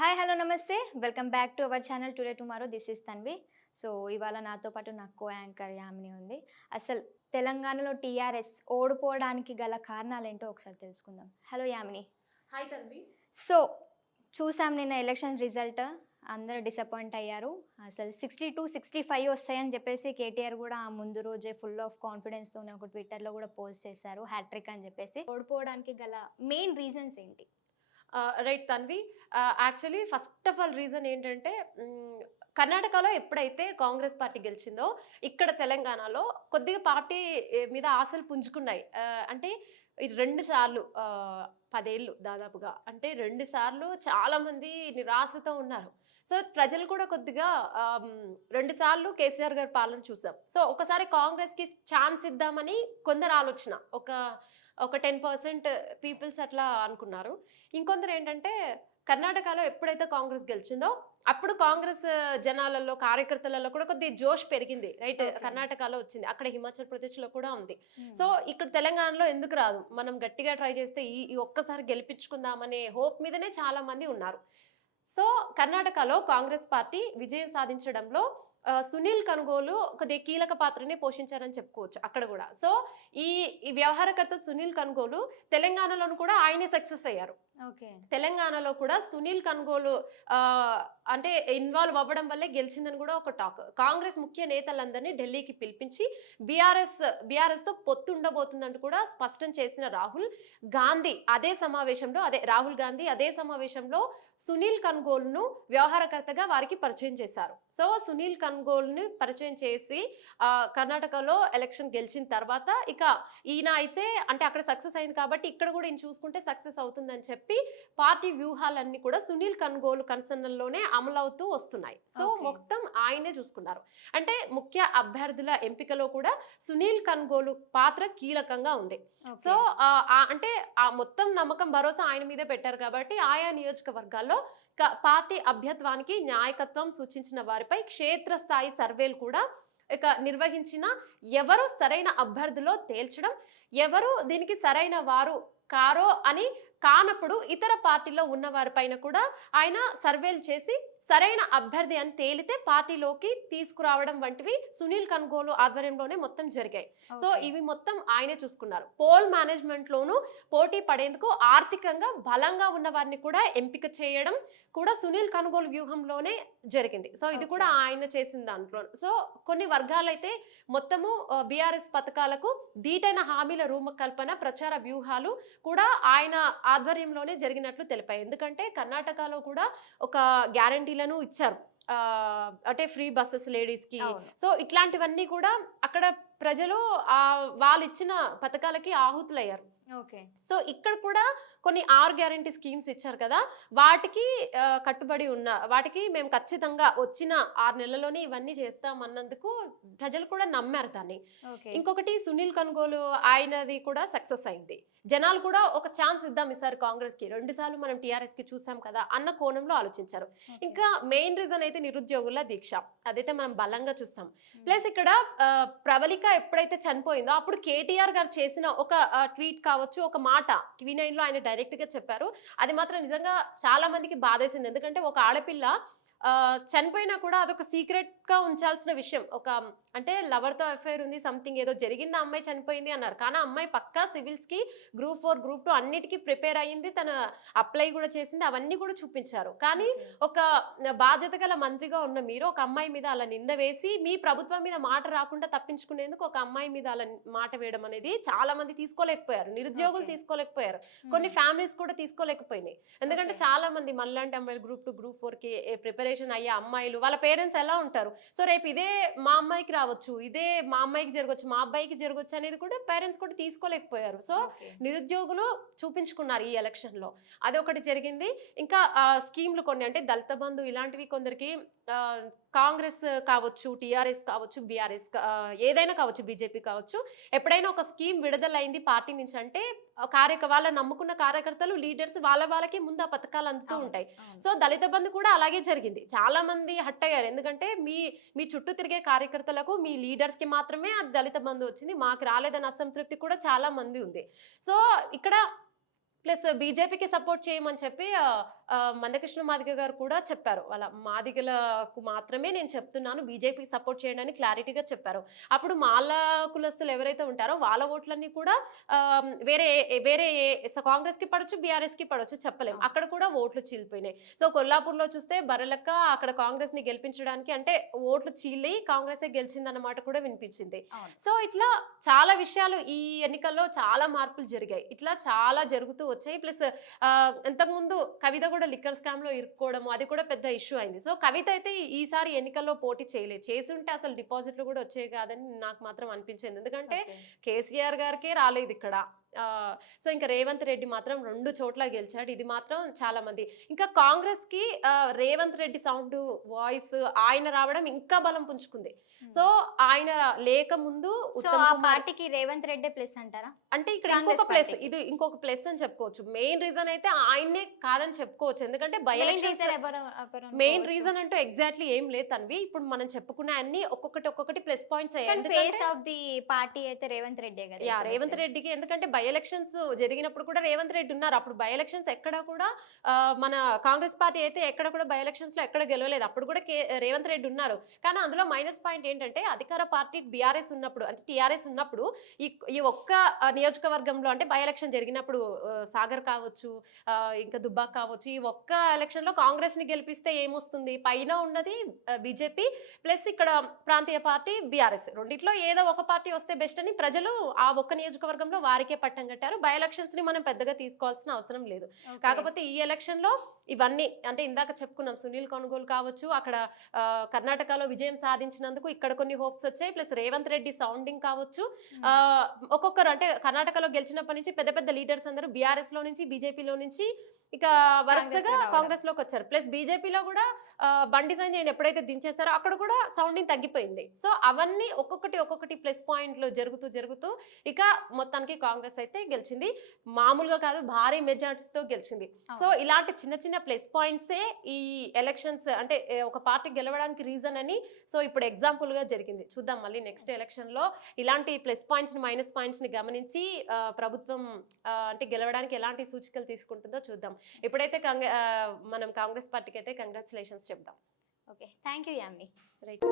Hi hello నమస్తే welcome back to our channel today tomorrow this is Tanvi. So ఇవాళ నాతో పాటు నా కో యాంకర్ యామిని ఉంది. అసలు తెలంగాణలో టీఆర్ఎస్ ఓడిపోవడానికి గల కారణాలేంటో ఒకసారి తెలుసుకుందాం. Hello Yamini. Hi Tanvi. So చూసాం నిన్న ఎలక్షన్ రిజల్ట్, అందరూ డిసప్పాయింట్ అయ్యారు. అసలు 62-65 వస్తాయని చెప్పేసి కేటీఆర్ కూడా ఆ ముందు రోజే ఫుల్ ఆఫ్ కాన్ఫిడెన్స్తోనే ఒక ట్విట్టర్లో కూడా పోస్ట్ చేశారు హ్యాట్రిక్ అని చెప్పేసి. ఓడిపోవడానికి గల మెయిన్ రీజన్స్ ఏంటి? Right Tanvi. Actually first of all reason ఏంటంటే కర్ణాటకలో ఎప్పుడైతే కాంగ్రెస్ పార్టీ గెలిచిందో ఇక్కడ తెలంగాణలో కొద్దిగా పార్టీ మీద ఆశలు పుంజుకున్నాయి. అంటే ఈ 2 సార్లు 10 ఏళ్ళు దాదాపుగా అంటే 2 సార్లు చాలామంది నిరాశతో ఉన్నారు. సో ప్రజలు కూడా కొద్దిగా 2 సార్లు కేసీఆర్ గారి పాలన చూసాం. సో ఒకసారి కాంగ్రెస్కి ఛాన్స్ ఇద్దామని కొందరు ఆలోచన, ఒక 10% పీపుల్స్ అట్లా అనుకున్నారు. ఇంకొందరు ఏంటంటే కర్ణాటకలో ఎప్పుడైతే కాంగ్రెస్ గెలిచిందో అప్పుడు కాంగ్రెస్ జనాలలో కార్యకర్తలలో కూడా కొద్దిగా జోష్ పెరిగింది. రైట్, కర్ణాటకలో వచ్చింది, అక్కడ హిమాచల్ ప్రదేశ్లో కూడా ఉంది. సో ఇక్కడ తెలంగాణలో ఎందుకు రాదు, మనం గట్టిగా ట్రై చేస్తే ఈ ఒక్కసారి గెలిపించుకుందామనే హోప్ మీదనే చాలా మంది ఉన్నారు. సో కర్ణాటకలో కాంగ్రెస్ పార్టీ విజయం సాధించడంలో సునీల్ కనుగోలు కొద్దిగా కీలక పాత్రని పోషించారని చెప్పుకోవచ్చు అక్కడ కూడా. సో ఈ వ్యవహారకర్త సునీల్ కనుగోలు తెలంగాణలోను కూడా ఆయనే సక్సెస్ అయ్యారు. తెలంగాణలో కూడా సునీల్ కనుగోలు అంటే ఇన్వాల్వ్ అవ్వడం వల్లే గెలిచిందని కూడా ఒక టాక్. కాంగ్రెస్ ముఖ్య నేతలందరినీ ఢిల్లీకి పిలిపించి బీఆర్ఎస్ తో పొత్తు ఉండబోతుందంటూ కూడా స్పష్టం చేసిన రాహుల్ గాంధీ అదే సమావేశంలో సునీల్ కనుగోలును వ్యవహారకర్తగా వారికి పరిచయం చేశారు. సో సునీల్ కనుగోలుని పరిచయం చేసి కర్ణాటకలో ఎలక్షన్ గెలిచిన తర్వాత ఇక ఈయన అయితే అంటే అక్కడ సక్సెస్ అయింది కాబట్టి ఇక్కడ కూడా ఈయన చూసుకుంటే సక్సెస్ అవుతుందని చెప్పి పార్టీ వ్యూహాలన్నీ కూడా సునీల్ కనుగోలు కన్సర్న్లోనే అమలవుతూ వస్తున్నాయి. సో మొత్తం ఆయనే చూసుకున్నారు. అంటే ముఖ్య అభ్యర్థుల ఎంపికలో కూడా సునీల్ కనుగోలు పాత్ర కీలకంగా ఉంది. సో అంటే ఆ మొత్తం నమ్మకం భరోసా ఆయన మీదే పెట్టారు కాబట్టి ఆయా నియోజకవర్గాల్లో పార్టీ అభ్యత్వానికి నాయకత్వం సూచించిన వారిపై క్షేత్రస్థాయి సర్వేలు కూడా ఇక నిర్వహించిన ఎవరు సరైన అభ్యర్థులో తేల్చడం, ఎవరు దీనికి సరైన వారు కారో అని కానప్పుడు ఇతర పార్టీలో ఉన్న వారిపైన కూడా ఆయన సర్వేలు చేసి సరైన అభ్యర్థి అని తేలితే పార్టీలోకి తీసుకురావడం వంటివి సునీల్ కనుగోలు ఆధ్వర్యంలోనే మొత్తం జరిగాయి. సో ఇవి మొత్తం ఆయనే చూసుకున్నారు. పోల్ మేనేజ్మెంట్ లోను పోటీ పడేందుకు ఆర్థికంగా బలంగా ఉన్న వారిని కూడా ఎంపిక చేయడం కూడా సునీల్ కనుగోలు వ్యూహంలోనే జరిగింది. సో ఇది కూడా ఆయన చేసిన దాంట్లో. సో కొన్ని వర్గాలైతే మొత్తము బీఆర్ఎస్ పథకాలకు ధీటైన హామీల రూపకల్పన ప్రచార వ్యూహాలు కూడా ఆయన ఆధ్వర్యంలోనే జరిగినట్లు తెలిపాయి. ఎందుకంటే కర్ణాటకలో కూడా ఒక గ్యారంటీ ఇచ్చారు, అంటే ఫ్రీ బస్సెస్ లేడీస్ కి. సో ఇట్లాంటివన్నీ కూడా అక్కడ ప్రజలు వాళ్ళు ఇచ్చిన పథకాలకి ఆహుతులయ్యారు. సో ఇక్కడ కూడా కొన్ని 6 గ్యారంటీ స్కీమ్స్ ఇచ్చారు కదా, వాటికి కట్టుబడి వాటికి మేము ఖచ్చితంగా వచ్చిన 6 నెలల్లోనే ఇవన్నీ చేస్తామన్నందుకు ప్రజలు కూడా నమ్మారు దాన్ని. ఇంకొకటి సునీల్ కనుగోలు ఆయనది కూడా సక్సెస్ అయింది. జనాలు కూడా ఒక ఛాన్స్ ఇద్దాం ఈసారి కాంగ్రెస్ కి, 2 సార్లు మనం టీఆర్ఎస్ కి చూసాం కదా అన్న కోణంలో ఆలోచించారు. ఇంకా మెయిన్ రీజన్ అయితే నిరుద్యోగుల దీక్ష, అదైతే మనం బలంగా చూస్తాం. ప్లస్ ఇక్కడ ప్రబలిక ఎప్పుడైతే చనిపోయిందో అప్పుడు కేటీఆర్ గారు చేసిన ఒక ట్వీట్ కావచ్చు, ఒక మాట TV9 లో ఆయన డైరెక్ట్ గా చెప్పారు. అది మాత్రం నిజంగా చాలా మందికి బాధేసింది. ఎందుకంటే ఒక ఆడపిల్ల చనిపోయినా కూడా అదొక సీక్రెట్ గా ఉంచాల్సిన విషయం. ఒక అంటే లవర్ తో అఫైర్ ఉంది, సంథింగ్ ఏదో జరిగింది, అమ్మాయి చనిపోయింది అన్నారు. కానీ అమ్మాయి పక్కా సివిల్స్ కి గ్రూప్ 4 గ్రూప్ 2 అన్నిటికీ ప్రిపేర్ అయ్యింది, తను అప్లై కూడా చేసింది, అవన్నీ కూడా చూపించారు. కానీ ఒక బాధ్యత గల మంత్రిగా ఉన్న మీరు ఒక అమ్మాయి మీద అలా నింద వేసి మీ ప్రభుత్వం మీద మాట రాకుండా తప్పించుకునేందుకు ఒక అమ్మాయి మీద అలా మాట వేయడం అనేది చాలా మంది తీసుకోలేకపోయారు. నిరుద్యోగులు తీసుకోలేకపోయారు, కొన్ని ఫ్యామిలీస్ కూడా తీసుకోలేకపోయినాయి. ఎందుకంటే చాలా మంది మళ్ళంటి అమ్మాయిలు గ్రూప్ 2 గ్రూప్ 4 కి ప్రిపరేషన్ అయ్యే అమ్మాయిలు వాళ్ళ పేరెంట్స్ ఎలా ఉంటారు, సో రేపు ఇదే మా అమ్మాయికి రావచ్చు, ఇదే మా అమ్మాయికి జరగవచ్చు, మా అబ్బాయికి జరగవచ్చు అనేది కూడా పేరెంట్స్ కూడా తీసుకోలేకపోయారు. సో నిరుద్యోగులు చూపించుకున్నారు ఈ ఎలక్షన్ లో, అది ఒకటి జరిగింది. ఇంకా స్కీమ్లు కొన్ని అంటే దళిత బంధు ఇలాంటివి కొందరికి కాంగ్రెస్ కావచ్చు, టీఆర్ఎస్ కావచ్చు, బీఆర్ఎస్ ఏదైనా కావచ్చు, బీజేపీ కావచ్చు, ఎప్పుడైనా ఒక స్కీమ్ విడుదలైంది పార్టీ నుంచి అంటే వాళ్ళ నమ్ముకున్న కార్యకర్తలు లీడర్స్ వాళ్ళకి ముందు ఆ పథకాలు అందుతూ ఉంటాయి. సో దళిత బంధు కూడా అలాగే జరిగింది. చాలా మంది హట్ అయ్యారు, ఎందుకంటే మీ చుట్టూ తిరిగే కార్యకర్తలకు మీ లీడర్స్ కి మాత్రమే ఆ దళిత బంధు వచ్చింది, మాకు రాలేదన్న అసంతృప్తి కూడా చాలా మంది ఉంది. సో ఇక్కడ ప్లస్ బీజేపీకి సపోర్ట్ చేయమని చెప్పి మందకృష్ణ మాదిగ గారు కూడా చెప్పారు. వాళ్ళ మాదిగలకు మాత్రమే నేను చెప్తున్నాను, బీజేపీ సపోర్ట్ చేయండి అని క్లారిటీగా చెప్పారు. అప్పుడు మాల కులస్తులు ఎవరైతే ఉంటారో వాళ్ళ ఓట్లన్నీ కూడా వేరే వేరే కాంగ్రెస్‌కి పడొచ్చు, బీఆర్ఎస్‌కి పడొచ్చు చెప్పలేం. అవును. అక్కడ కూడా ఓట్లు చీలిపోయినాయి. సో, కొల్లాపూర్‌లో చూస్తే బర్రెలక్క అక్కడ కాంగ్రెస్‌ని గెలిపించడానికి అంటే ఓట్లు చీలి కాంగ్రెసే గెలిచిందన్నమాట కూడా వినిపించింది. అవును. సో, ఇట్లా చాలా విషయాలు ఈ ఎన్నికల్లో చాలా మార్పులు జరిగాయి. ఇట్లా చాలా జరుగుతూ వచ్చాయి. ప్లస్ ఇంతకుముందు కవిత కూడా లిక్కర్ స్కామ్‌లో ఇరుక్కోవడము అది కూడా పెద్ద ఇష్యూ అయింది. సో, కవిత అయితే ఈసారి ఎన్నికల్లో పోటీ చేయలేదు. చేసుంటే అసలు డిపాజిట్లు కూడా వచ్చేవి కాదని నాకు మాత్రం అనిపించింది. ఎందుకంటే ఓకే. కేసీఆర్ గారికే రాలేదిక్కడ. సో, ఇంక రేవంత్ రెడ్డి మాత్రం 2 చోట్ల గెలిచాడు. ఇది మాత్రం చాలా మంది. ఇంకా కాంగ్రెస్‌కి రేవంత్ రెడ్డి సౌండు, వాయిస్ ఆయన రావడం ఇంకా బలం పుంజుకుంది. సో, ఆయన లేకముందు సో, ఉత్తమ్ ఆ కుమార్ పార్టీకి రేవంత్ రెడ్డే ప్లస్ అంటారా? అంటే ఇక్కడ కాంగ్రెస్ ఇంకొక ప్లస్ పార్టీకి. ఇది ఇంకొక ప్లస్ అని చెప్పుకోవచ్చు. మెయిన్ రీజన్ అయితే ఆయన్నే కాదని చెప్పుకోవచ్చు. ఎందుకంటే బై మెయిన్ ఎలక్షన్స్ రీజన్ ఎవరు మెయిన్ అనుకోవచ్చు? రీజన్ అంటూ ఎగ్జాక్ట్‌లీ ఏం లేదు తన్వి. ఇప్పుడు మనం చెప్పుకున్న అన్ని ఒక్కొక్కటి ప్లస్ పాయింట్స్ అయ్యాయి. కానీ ఎందుకంటే ఫేస్ ఆఫ్ ది పార్టీ అయితే రేవంత్ రెడ్డే కదా! యాహ్! రేవంత్ ఇప్పుడైతే. రెడ్డికి ఎందుకంటే బై ఎలక్షన్స్ జరిగినప్పుడు కూడా రేవంత్ రెడ్డి ఉన్నారు. అప్పుడు బై ఎలక్షన్స్ ఎక్కడ కూడా మన కాంగ్రెస్ పార్టీ అయితే ఎక్కడ కూడా బై ఎలక్షన్స్‌లో ఎక్కడ గెలవలేదు. అప్పుడు కూడా రేవంత్ రెడ్డి ఉన్నారు. కానీ అందులో మైనస్ పాయింట్ ఏంటంటే అధికార పార్టీ బీఆర్ఎస్ ఉన్నప్పుడు అంటే టీఆర్ఎస్ ఉన్నప్పుడు ఈ ఈ ఒక్క నియోజకవర్గంలో అంటే బై ఎలక్షన్ జరిగినప్పుడు సాగర్ కావచ్చు, ఇంకా దుబ్బాక కావచ్చు. ఈ ఒక్క ఎలక్షన్‌లో కాంగ్రెస్‌ని గెలిపిస్తే ఏమొస్తుంది? పైన ఉన్నది బీజేపీ ప్లస్ ఇక్కడ ప్రాంతీయ పార్టీ బీఆర్ఎస్. రెండిట్లో ఏదో ఒక పార్టీ వస్తే బెస్ట్ అని ప్రజలు ఆ ఒక్క నియోజకవర్గంలో వారికే పట్టం కట్టారు. బై ఎలక్షన్స్ ని మనం పెద్దగా తీసుకోవాల్సిన అవసరం లేదు. ఓకే. కాకపోతే ఈ ఎలక్షన్ లో ఇవన్నీ అంటే ఇందాక చెప్పుకున్నాం సునీల్ కొనుగోలు కావచ్చు, అక్కడ కర్ణాటకలో విజయం సాధించినందుకు ఇక్కడ కొన్ని హోప్స్ వచ్చాయి. ప్లస్ రేవంత్ రెడ్డి సౌండింగ్ కావచ్చు. ఆ, ఒక్కొక్కరు అంటే కర్ణాటకలో గెలిచినప్పటి నుంచి పెద్ద పెద్ద లీడర్స్ అందరూ బీఆర్ఎస్ లో నుంచి బీజేపీలో నుంచి ఇక వరుసగా రావడం. కాంగ్రెస్ లోకి వచ్చారు. ప్లస్ బీజేపీలో కూడా బండి సంజయ్ ఎప్పుడైతే దించేశారో అక్కడ కూడా సౌండింగ్ తగ్గిపోయింది. సో అవన్నీ ఒక్కొక్కటి ప్లస్ పాయింట్లు జరుగుతూ ఇక మొత్తానికి కాంగ్రెస్ అయితే గెలిచింది. మామూలుగా కాదు, భారీ మెజార్టీతో గెలిచింది. సో అవును. ఇలాంటి చిన్న చిన్న ప్లస్ పాయింట్సే ఈ ఎలక్షన్స్ అంటే ఒక పార్టీ గెలవడానికి రీజన్ అని సో ఇప్పుడు ఎగ్జాంపుల్ గా జరిగింది. చూద్దాం మళ్ళీ నెక్స్ట్ ఎలక్షన్ లో ఇలాంటి ప్లస్ పాయింట్స్ ని మైనస్ పాయింట్స్ ని గమనించి ప్రభుత్వం అంటే గెలవడానికి ఎలాంటి సూచికలు తీసుకుంటుందో చూద్దాం. ఇప్పుడైతే మనం కాంగ్రెస్ పార్టీకి అయితే కంగ్రాచులేషన్స్ చెప్దాం. Okay. Thank you Yamini. Right.